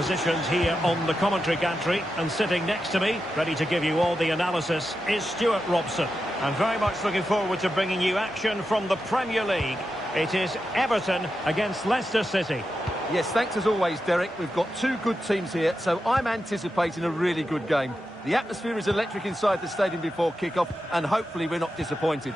positioned here on the commentary gantry, and sitting next to me, ready to give you all the analysis, is Stuart Robson. I'm very much looking forward to bringing you action from the Premier League. It is Everton against Leicester City. Yes, thanks as always, Derek. We've got two good teams here, so I'm anticipating a really good game. The atmosphere is electric inside the stadium before kick-off, and hopefully we're not disappointed.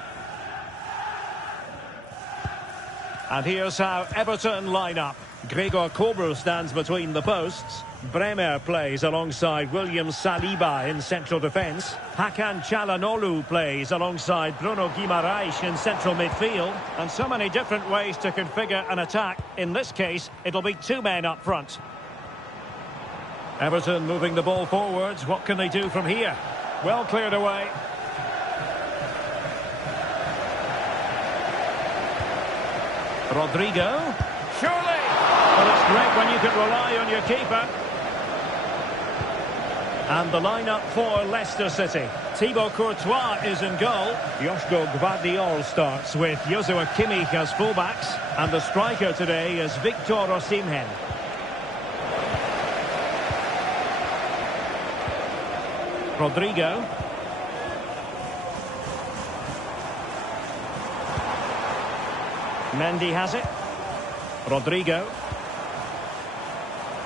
And here's how Everton line up. Gregor Kobel stands between the posts. Bremer plays alongside William Saliba in central defence. Hakan Çalhanoğlu plays alongside Bruno Guimaraes in central midfield. And so many different ways to configure an attack. In this case, it'll be two men up front. Everton moving the ball forwards. What can they do from here? Well cleared away. Rodrigo. Surely! Well, it's great when you can rely on your keeper. And the lineup for Leicester City. Thibaut Courtois is in goal. Joshua Gvardiol starts with Joshua Kimmich as fullbacks. And the striker today is Victor Osimhen. Rodrigo. Mendy has it. Rodrigo.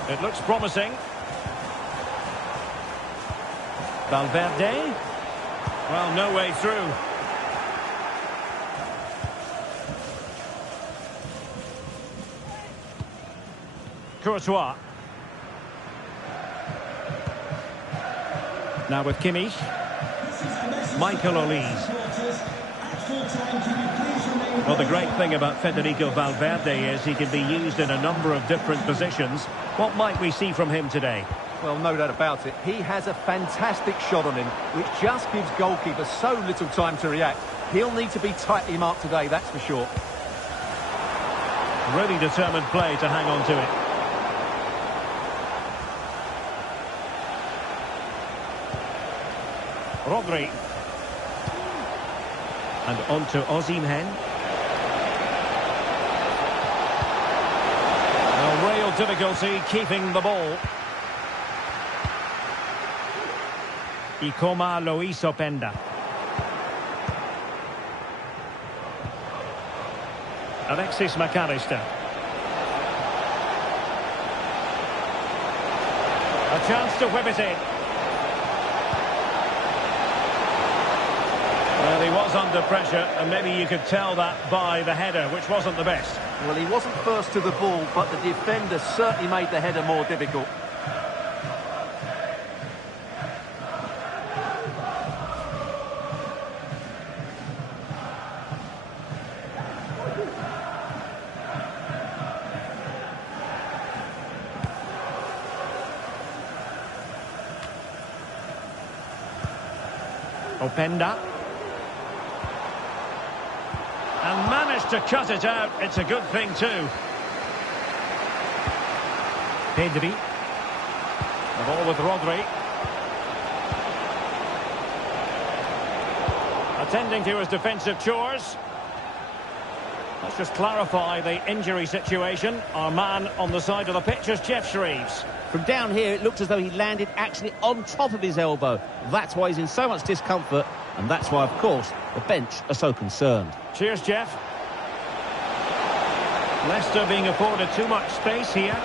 It looks promising. Valverde. Well, no way through. Courtois. Now with Kimmich. Michael Olise. Well, the great thing about Federico Valverde is he can be used in a number of different positions. What might we see from him today? Well, no doubt about it. He has a fantastic shot on him, which just gives goalkeepers so little time to react. He'll need to be tightly marked today, that's for sure. Really determined play to hang on to it. Rodri. And on to Osimhen. Real difficulty keeping the ball. Ikoma Lois Openda. Alexis McAllister. A chance to whip it in. Well, he was under pressure, and maybe you could tell that by the header, which wasn't the best. Well, he wasn't first to the ball, but the defender certainly made the header more difficult. Openda. And managed to cut it out. It's a good thing too. Pedri. The ball with Rodri. Attending to his defensive chores. Let's just clarify the injury situation. Our man on the side of the pitch is Jeff Shreves. From down here, it looked as though he landed actually on top of his elbow. That's why he's in so much discomfort, and that's why, of course, the bench are so concerned. Cheers, Jeff. Leicester being afforded too much space here.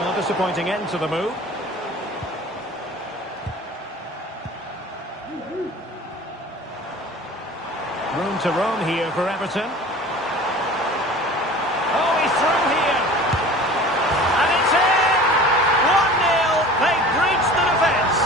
Well, disappointing end to the move. Room to roam here for Everton. Oh, he's through here. And it's in! 1-0. They breached the defence.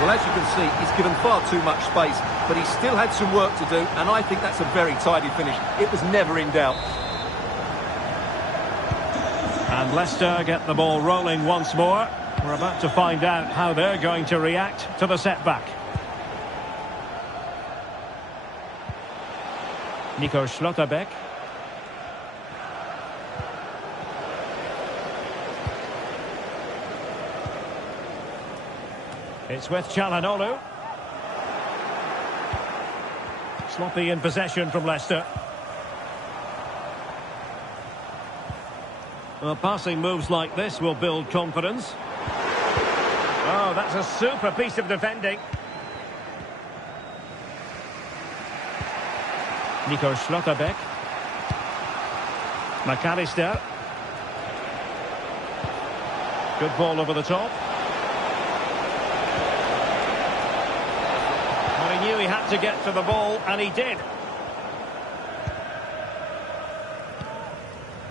Well, as you can see, he's given far too much space, but he still had some work to do, and I think that's a very tidy finish. It was never in doubt. And Leicester get the ball rolling once more. We're about to find out how they're going to react to the setback. Nico Schlotterbeck. It's with Çalhanoğlu. Sloppy in possession from Leicester. Well, passing moves like this will build confidence. Oh, that's a super piece of defending. Nico Schlotterbeck. McAllister. Good ball over the top. Well, he knew he had to get to the ball, and he did.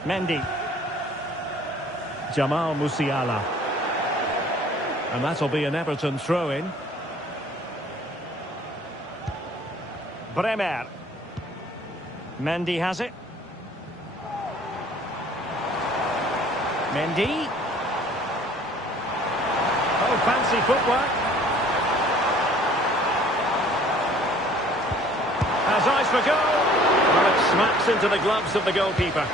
Mendy. Jamal Musiala. And that'll be an Everton throw-in. Bremer. Mendy has it. Mendy. Oh, fancy footwork. Has eyes for goal. Well, it smacks into the gloves of the goalkeeper.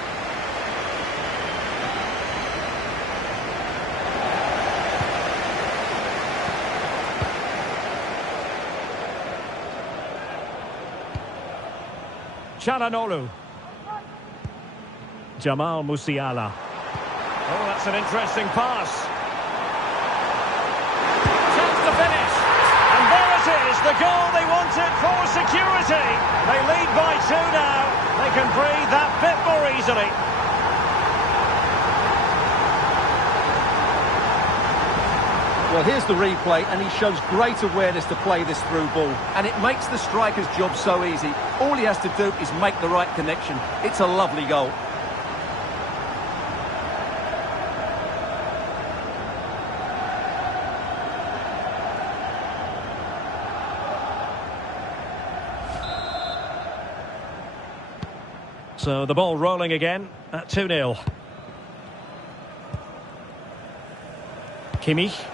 Çalhanoğlu. Jamal Musiala. Oh, that's an interesting pass. Chance to finish. And there it is, the goal they wanted for security. They lead by 2 now. They can breathe that bit more easily. Well, here's the replay, and he shows great awareness to play this through ball. And it makes the striker's job so easy. All he has to do is make the right connection. It's a lovely goal. So the ball rolling again at 2-0. Kimmich.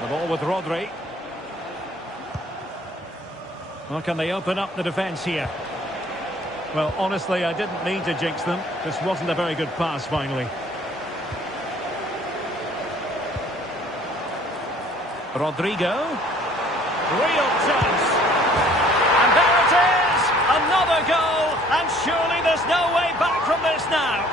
The ball with Rodri. Well, can they open up the defence here? Well, honestly, I didn't mean to jinx them. This wasn't a very good pass, finally. Rodrigo. Real chance. And there it is! Another goal! And surely there's no way back from this now.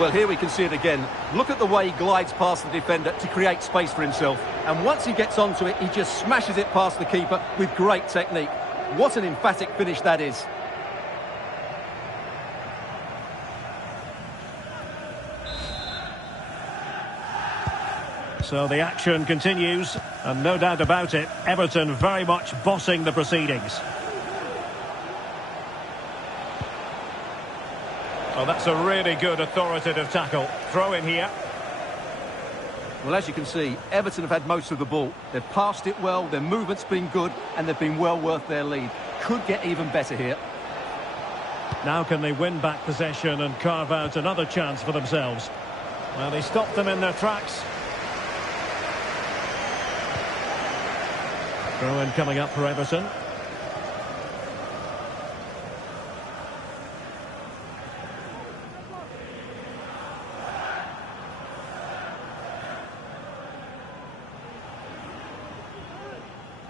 Well, here we can see it again. Look at the way he glides past the defender to create space for himself. And once he gets onto it, he just smashes it past the keeper with great technique. What an emphatic finish that is. So the action continues, and no doubt about it, Everton very much bossing the proceedings. Oh, that's a really good authoritative tackle. Throw in here. Well, as you can see, Everton have had most of the ball. They've passed it well, their movement's been good, and they've been well worth their lead. Could get even better here. Now can they win back possession and carve out another chance for themselves? Well, they stopped them in their tracks. Throw-in coming up for Everton.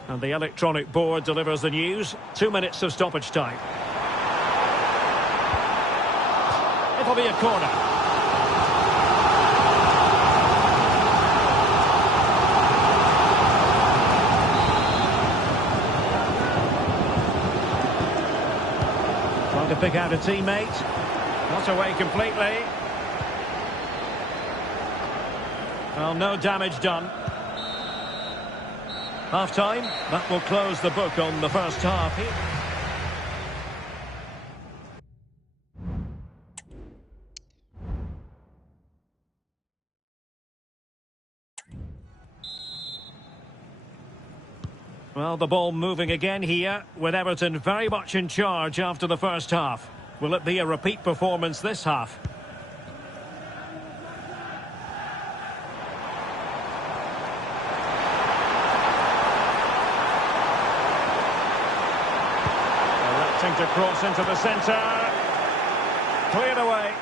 And the electronic board delivers the news. 2 minutes of stoppage time. It'll be a corner. Trying to pick out a teammate. Not away completely. Well, no damage done. Half-time, that will close the book on the first half here. Well, the ball moving again here, with Everton very much in charge after the first half. Will it be a repeat performance this half? Attempting to cross into the centre. Cleared away.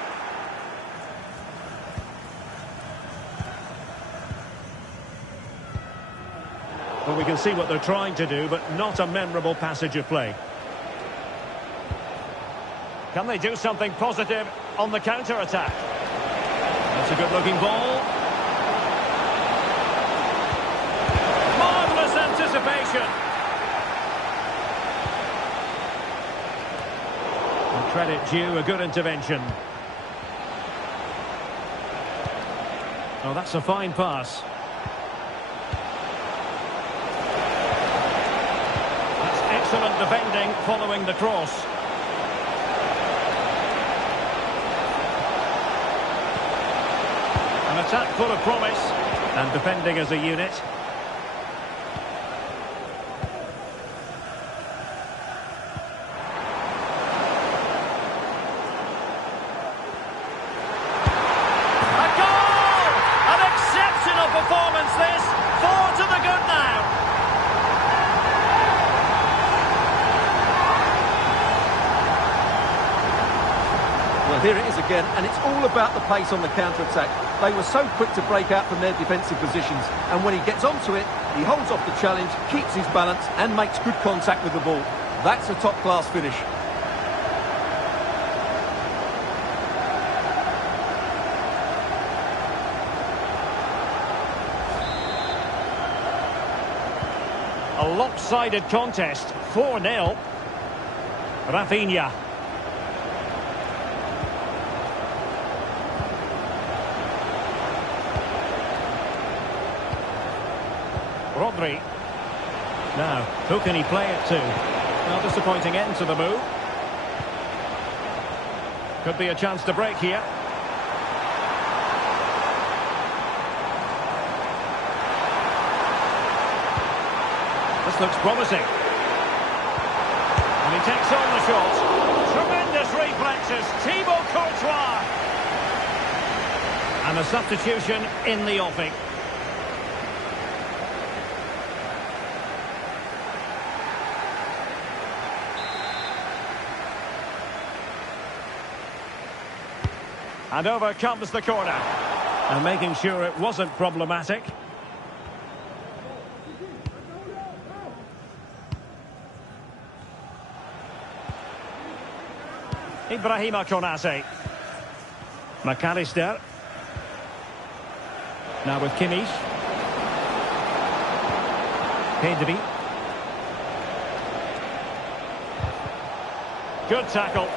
Well, we can see what they're trying to do, but not a memorable passage of play. Can they do something positive on the counter-attack? That's a good-looking ball. Marvellous anticipation. And credit due, a good intervention. Oh, that's a fine pass. That's excellent defending following the cross. An attack full of promise, and defending as a unit. A goal! An exceptional performance this. 4 to the good now. Well, here it is again, and it's all about the pace on the counter-attack. They were so quick to break out from their defensive positions, and when he gets onto it, he holds off the challenge, keeps his balance, and makes good contact with the ball. That's a top-class finish. A lopsided contest, 4-0. Rafinha. Rodri. Now, who can he play it to? Well, disappointing end to the move. Could be a chance to break here. This looks promising. And he takes on the shot. Tremendous reflexes. Thibaut Courtois. And a substitution in the offing. And over comes the corner. And making sure it wasn't problematic. Ibrahima Konate. McAllister. Now with Kimmich. Pedri. Good tackle.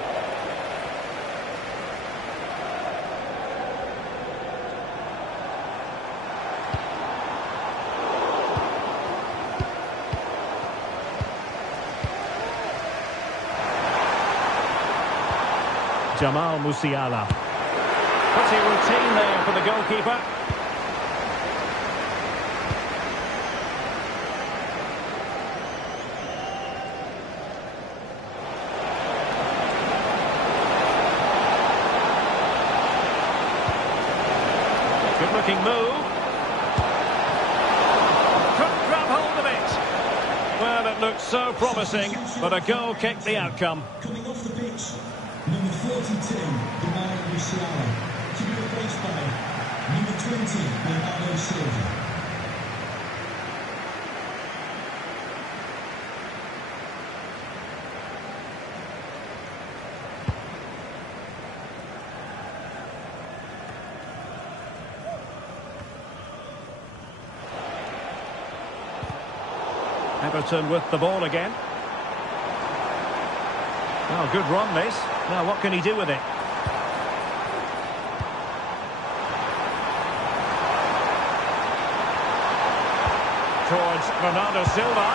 Jamal Musiala. Pretty routine there for the goalkeeper. Good looking move. Couldn't grab hold of it. Well, it looked so promising, but a goal kicked the outcome. Coming off the pitch, number 42, Jamal Musiala, to be replaced by number 20, Bernardo Silva. Everton with the ball again. Oh, good run this. Now what can he do with it? Towards Bernardo Silva.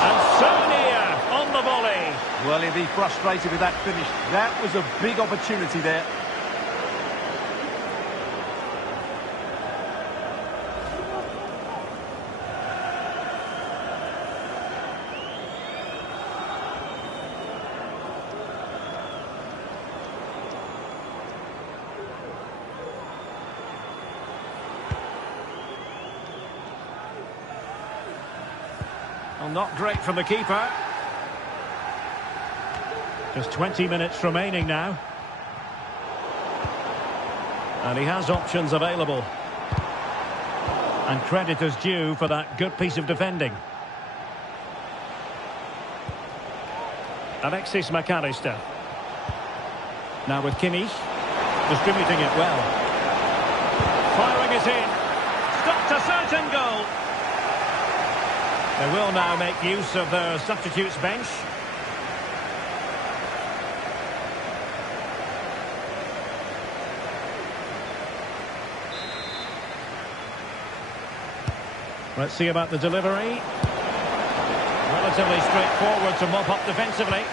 And so near on the volley. Well, he'll be frustrated with that finish. That was a big opportunity there. Well, not great from the keeper. Just 20 minutes remaining now. And he has options available. And credit is due for that good piece of defending. Alexis McAllister. Now with Kimmich. Distributing it well. Firing it in. Stopped a certain goal. They will now make use of their substitutes bench. Let's see about the delivery. Relatively straightforward to mop up defensively.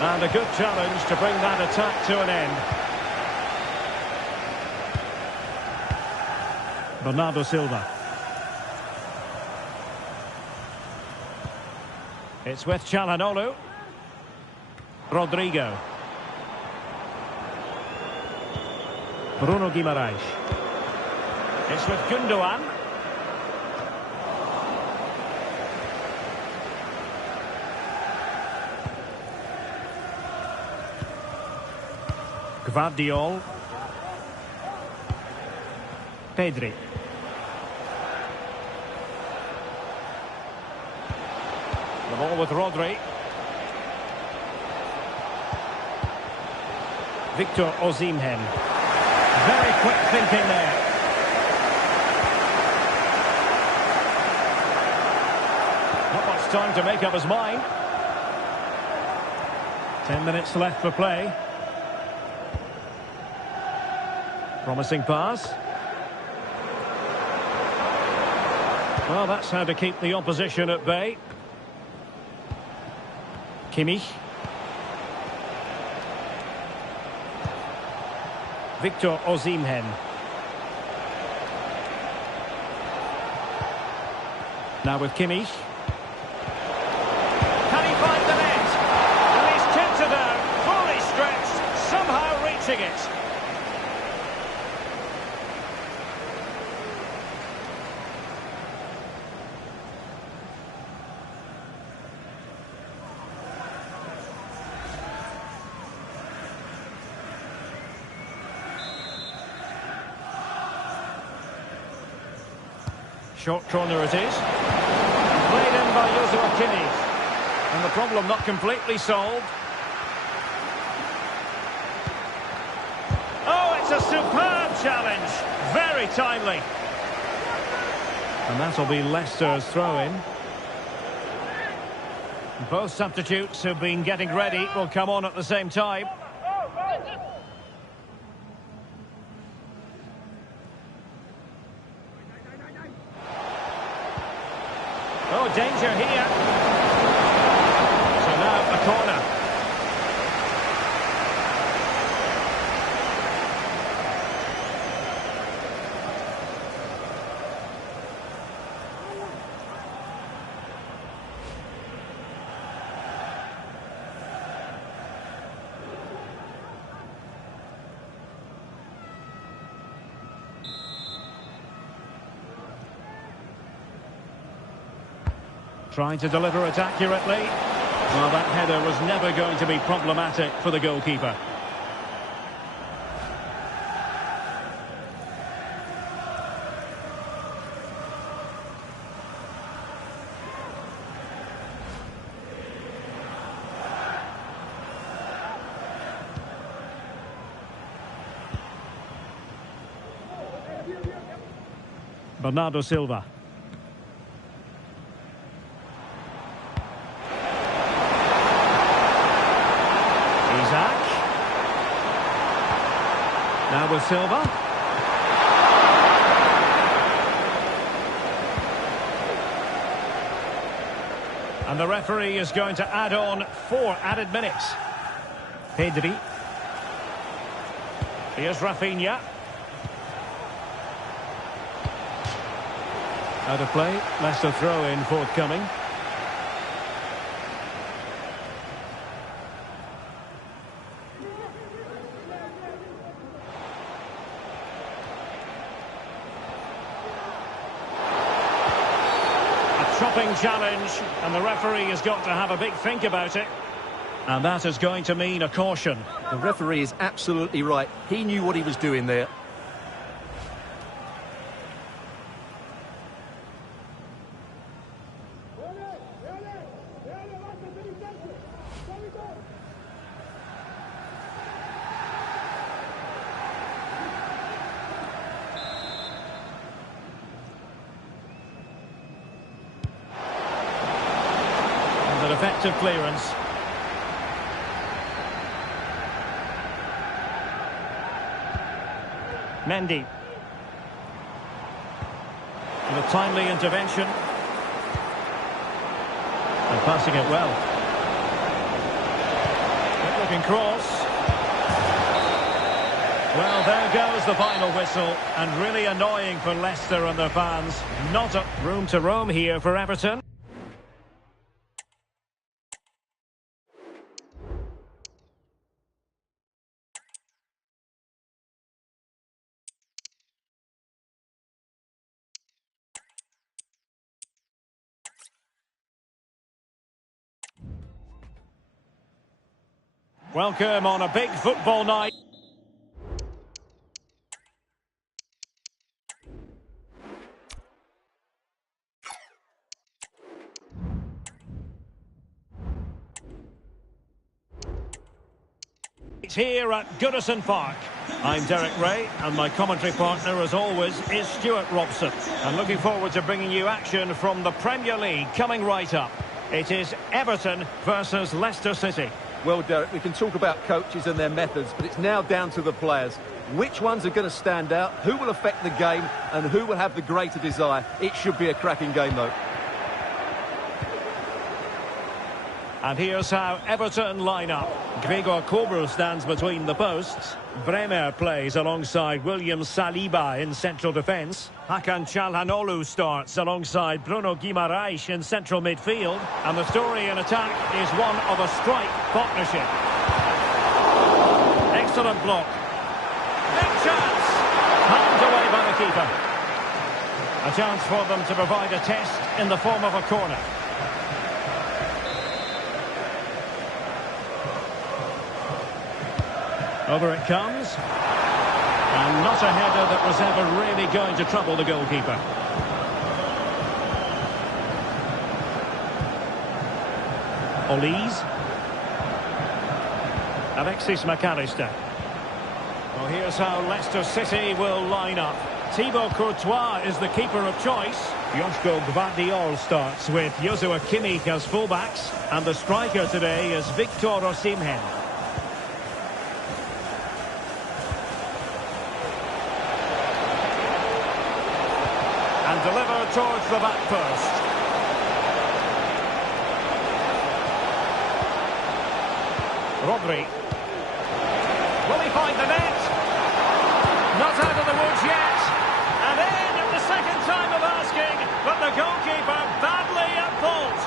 And a good challenge to bring that attack to an end. Bernardo Silva. It's with Çalhanoğlu. Rodrigo. Bruno Guimaraes. It's with Gundogan. Gvardiol. Pedri. The ball with Rodri. Victor Osimhen. Very quick thinking there. Not much time to make up his mind. 10 minutes left for play. Promising pass. Well, that's how to keep the opposition at bay. Kimmich. Victor Osimhen. Now with Kimmich. Can he find the net? And he's tipped it out, fully stretched, somehow reaching it. Short corner it is. Played in by Joshua Kimmich. And the problem not completely solved. Oh, it's a superb challenge. Very timely. And that'll be Leicester's throw-in. Both substitutes who've been getting ready will come on at the same time. Oh, danger here. So now a corner. Trying to deliver it accurately. Well, that header was never going to be problematic for the goalkeeper. Bernardo Silva. Now with Silva. And the referee is going to add on 4 added minutes. Pedri. Here's Rafinha. Out of play. Leicester throw in forthcoming. stopping challenge, and the referee has got to have a big think about it. And that is going to mean a caution. The referee is absolutely right. He knew what he was doing there. And an effective clearance. Mendy. And a timely intervention. And passing it well. Good looking cross. Well, there goes the final whistle. And really annoying for Leicester and their fans. Not a room to roam here for Everton. Welcome on a big football night. It's here at Goodison Park. I'm Derek Ray, and my commentary partner, as always, is Stuart Robson. And looking forward to bringing you action from the Premier League coming right up. It is Everton versus Leicester City. Well, Derek, we can talk about coaches and their methods, but it's now down to the players. Which ones are going to stand out, who will affect the game, and who will have the greater desire? It should be a cracking game, though. And here's how Everton line up. Gregor Kobel stands between the posts. Bremer plays alongside William Saliba in central defence. Hakan Çalhanoğlu starts alongside Bruno Guimaraes in central midfield. And the story in attack is one of a strike partnership. Excellent block. Big chance. Handed away by the keeper. A chance for them to provide a test in the form of a corner. Over it comes. And not a header that was ever really going to trouble the goalkeeper. Olise. Alexis McAllister. Well, here's how Leicester City will line up. Thibaut Courtois is the keeper of choice. Joško Gvardiol starts with Joshua Kimmich as fullbacks. And the striker today is Victor Osimhen. And delivered towards the back post. Rodri. Will he find the net? Not out of the woods yet. And in at the second time of asking, but the goalkeeper badly at fault.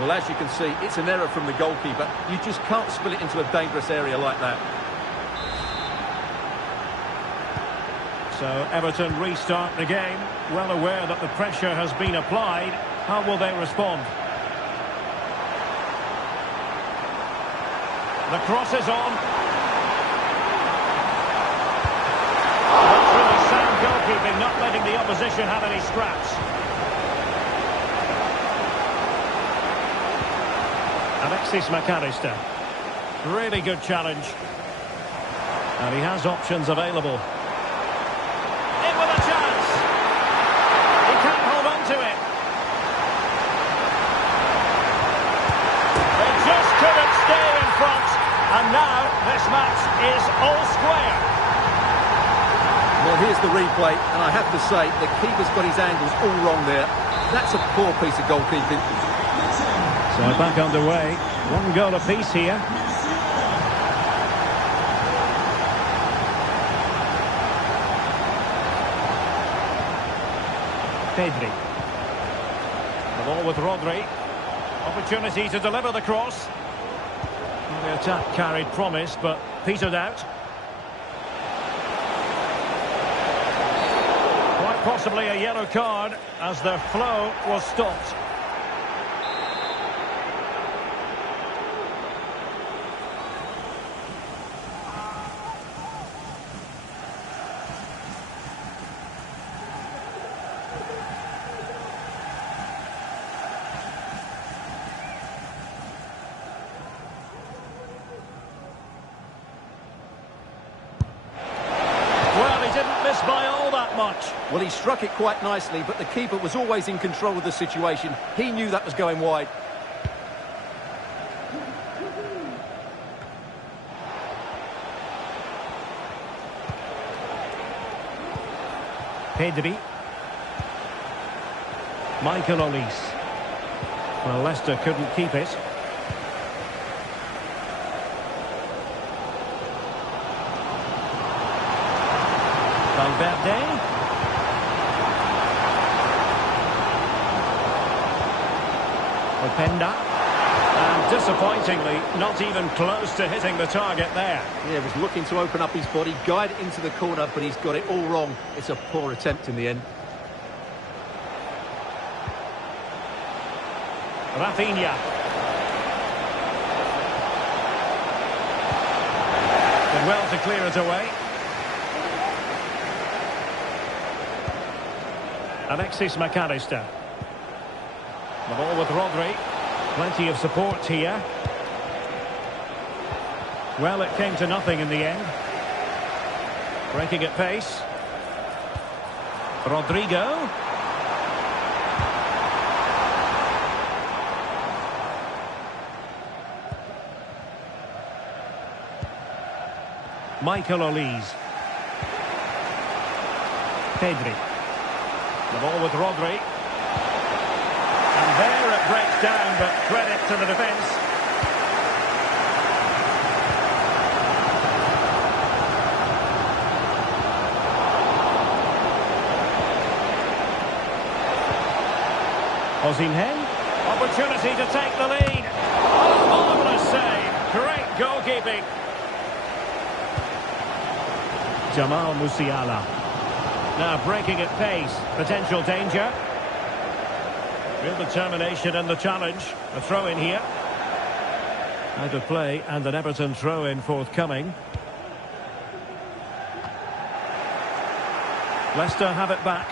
Well, as you can see, it's an error from the goalkeeper. You just can't spill it into a dangerous area like that. So Everton restart the game, well aware that the pressure has been applied. How will they respond? The cross is on. That's really sound goalkeeping, not letting the opposition have any scraps. Alexis McAllister. Really good challenge. And he has options available. And now this match is all square. Well, here's the replay, and I have to say, the keeper's got his angles all wrong there. That's a poor piece of goalkeeping. So back underway. One goal apiece here. Pedri. The ball with Rodri. Opportunity to deliver the cross. The attack carried promise, but petered out. possibly a yellow card as their flow was stopped. By all that much. Well, he struck it quite nicely, but the keeper was always in control of the situation. He knew that was going wide. Pedri. Michael Olise. Well, Leicester couldn't keep it. Valverde. Openda. And disappointingly, not even close to hitting the target there. Yeah, was looking to open up his body, guide it into the corner, but he's got it all wrong. It's a poor attempt in the end. Rafinha. Did well to clear it away. Alexis McAllister. The ball with Rodri. Plenty of support here. Well, it came to nothing in the end. Breaking at pace. Rodrigo. Michael Olise. Pedri. The ball with Rodri. And there it breaks down, but credit to the defence. Osimhen. Opportunity to take the lead. Oh, marvellous save. Great goalkeeping. Jamal Musiala. Now breaking at pace. Potential danger. Real determination in the challenge. A throw in here. Out of play and an Everton throw in forthcoming. Leicester have it back.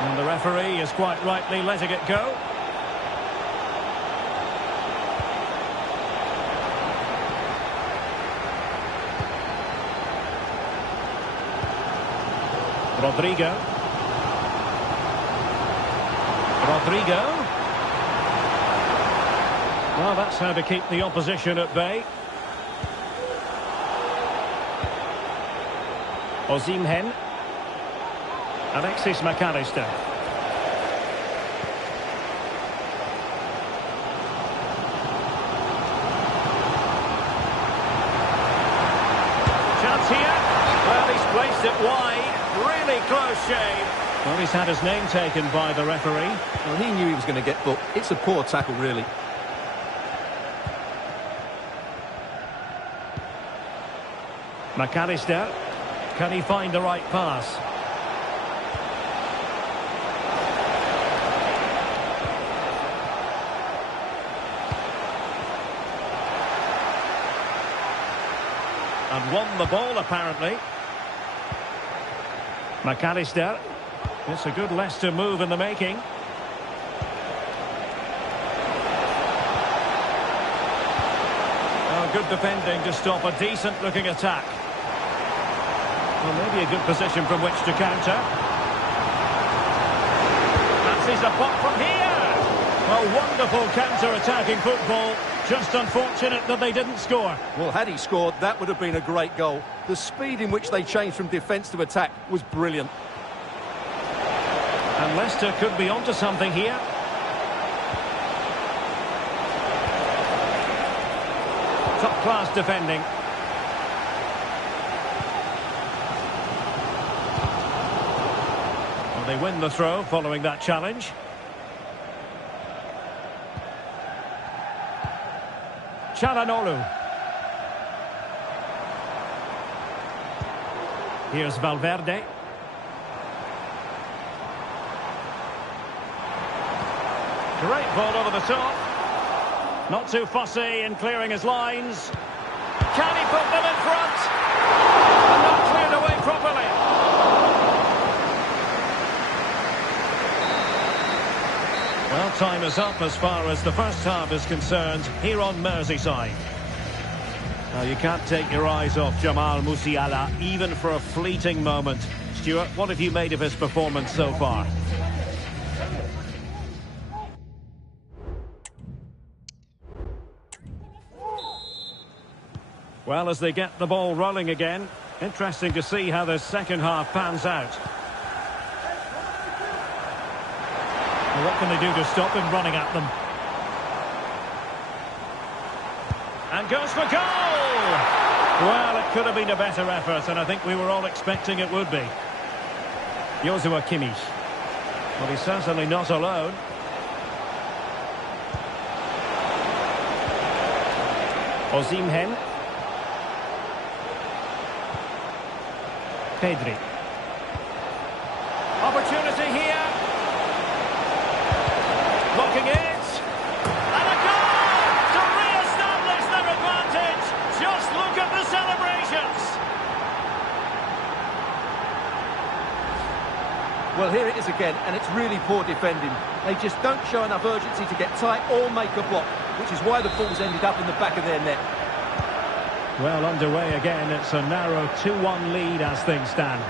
And the referee is quite rightly letting it go. Rodrigo. Well, that's how to keep the opposition at bay. Osimhen. Alexis McAllister. Chance here. Well, he's placed it wide. Really close shave. Well, he's had his name taken by the referee. Well, he knew he was going to get booked. It's a poor tackle, really. McAllister. Can he find the right pass? And won the ball, apparently. McAllister. It's a good Leicester move in the making. Oh, good defending to stop a decent-looking attack. Well, maybe a good position from which to counter. Fancies a pop from here. A wonderful counter-attacking football. Just unfortunate that they didn't score. Well, had he scored, that would have been a great goal. The speed in which they changed from defence to attack was brilliant. And Leicester could be onto something here. Top-class defending. Well, they win the throw following that challenge. Çalhanoğlu. Here's Valverde. Great ball over the top. Not too fussy in clearing his lines. Can he put them in front? And not cleared away properly. Well, time is up as far as the first half is concerned here on Merseyside. Now, you can't take your eyes off Jamal Musiala, even for a fleeting moment. Stuart, what have you made of his performance so far? Well, as they get the ball rolling again, interesting to see how the second half pans out. Well, what can they do to stop him running at them? And goes for goal! Well, it could have been a better effort, and I think we were all expecting it would be. Joshua Kimmich. Well, he's certainly not alone. Osimhen. Pedri. Opportunity here. Blocking it. And a goal to re-establish their advantage. Just look at the celebrations. Well, here it is again, and it's really poor defending. They just don't show enough urgency to get tight or make a block, which is why the ball's ended up in the back of their net. Well, underway again. It's a narrow 2-1 lead as things stand.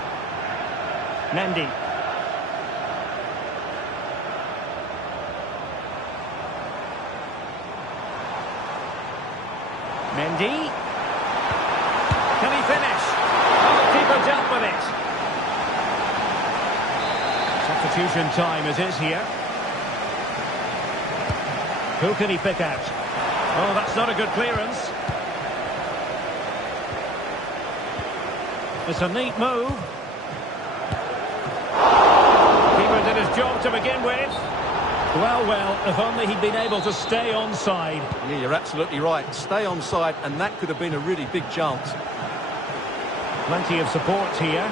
Mendy. Mendy. Can he finish? Oh, the keeper dealt with it. Substitution time it is here. Who can he pick out? Oh, that's not a good clearance. It's a neat move. Keeper did his job to begin with. Well, if only he'd been able to stay onside. Yeah, you're absolutely right. Stay onside, and that could have been a really big chance. Plenty of support here.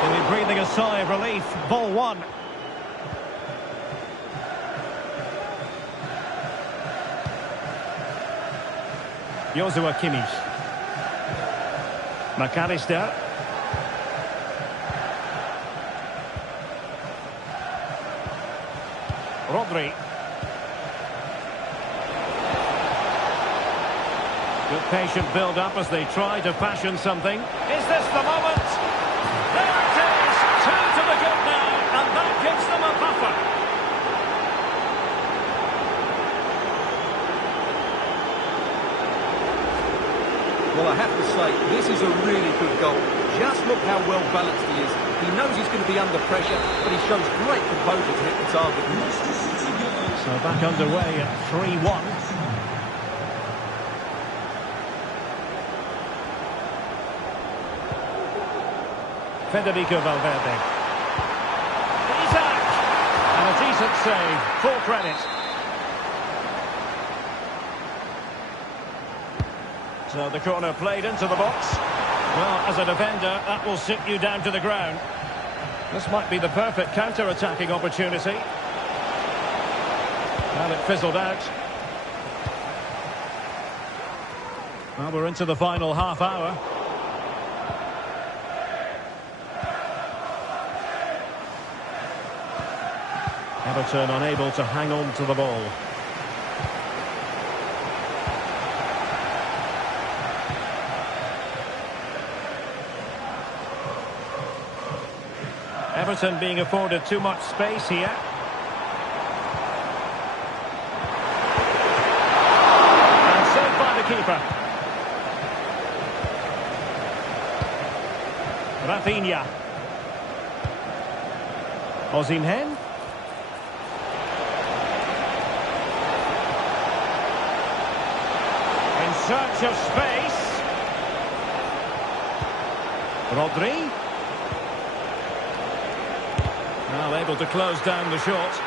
He'll be breathing a sigh of relief. Ball one. Joshua Kimmich. McAllister. Rodri. Good patient build-up as they try to fashion something. Is this the moment? There it is! Two to the good now, and that gives them a buffer. Well, I have to say, this is a really good goal. Just look how well balanced he is. He knows he's going to be under pressure, but he shows great composure to hit the target. So back underway at 3-1. Federico Valverde. Isaac! And a decent save. Full credit. So the corner played into the box. Well, as a defender, that will sit you down to the ground. This might be the perfect counter-attacking opportunity. Well, it fizzled out. Well, we're into the final half hour. Everton unable to hang on to the ball. Everton being afforded too much space here. And saved by the keeper. Rafinha. Osimhen. In search of space. Rodri. Well, able to close down the shot.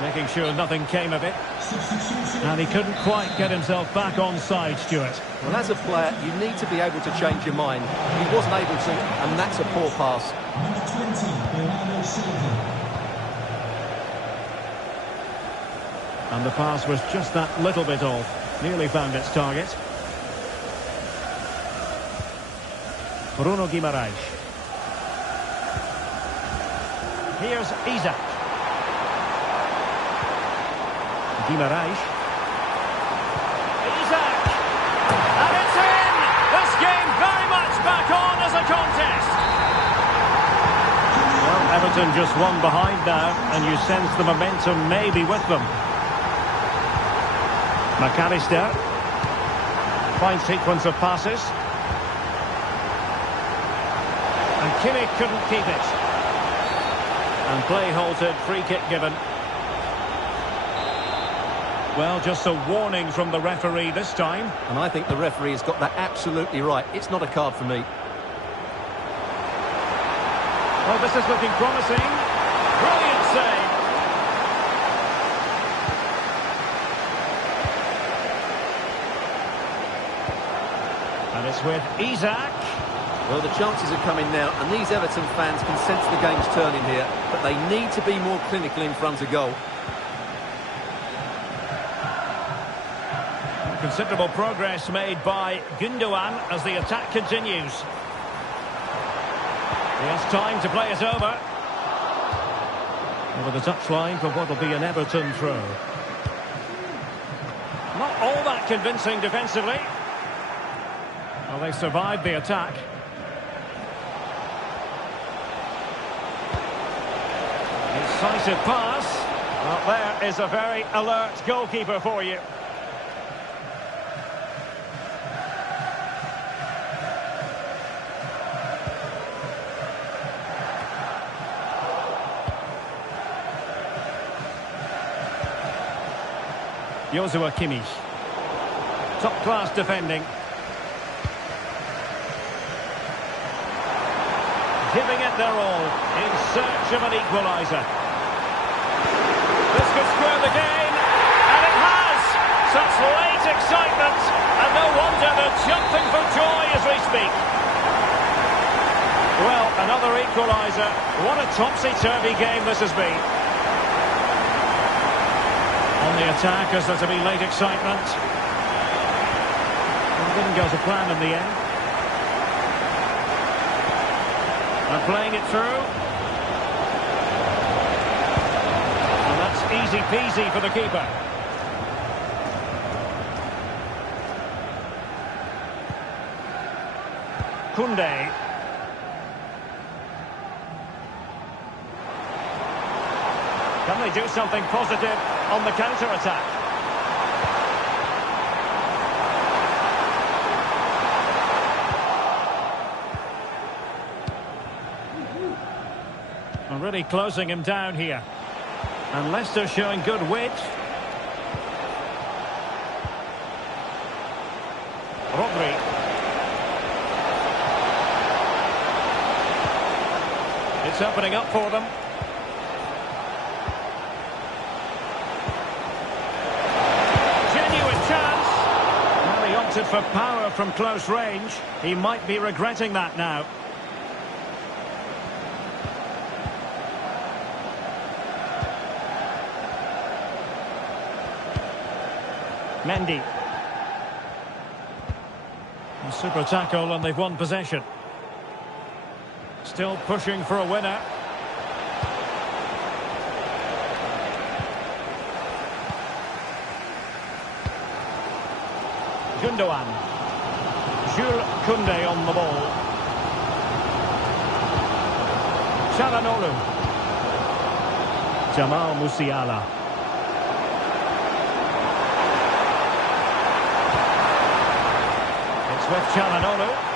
Making sure nothing came of it. Substitution And he couldn't quite get himself back on side, Stuart. Well, as a player, you need to be able to change your mind. He wasn't able to, and that's a poor pass. Number 20, Bernardo Silva. And the pass was just that little bit off. Nearly found its target. Bruno Guimaraes. Here's Isaac. Guimaraes. Isaac! And it's in! This game very much back on as a contest. Well, Everton just one behind now, and you sense the momentum may be with them. McAllister. Fine sequence of passes. And Kimmich couldn't keep it. And play halted, free kick given. Well, just a warning from the referee this time. And I think the referee has got that absolutely right. It's not a card for me. Well, this is looking promising. Brilliant save. And it's with Isaac. Well, the chances are coming now, and these Everton fans can sense the game's turning here, but they need to be more clinical in front of goal. Considerable progress made by Gundogan as the attack continues. He has time to play it over. Over the touchline for what will be an Everton throw. Not all that convincing defensively. Well, they survived the attack. Incisive pass. Well, there is a very alert goalkeeper for you. Joshua Kimmich. Top-class defending. Giving it their all in search of an equaliser. This could square the game, and it has! Such late excitement, and no wonder they're jumping for joy as we speak. Well, another equaliser. What a topsy-turvy game this has been. On the attack, as there to be late excitement. Well, didn't go to plan in the end. And playing it through. And that's easy peasy for the keeper. Koundé. Can they do something positive on the counter-attack? And really closing him down here. And Leicester showing good width. Rodri. It's opening up for them. For power from close range. He might be regretting that now. Mendy. A super tackle and they've won possession. Still pushing for a winner. Gundogan. Jules Koundé on the ball. Çalhanoğlu. Jamal Musiala. It's with Çalhanoğlu.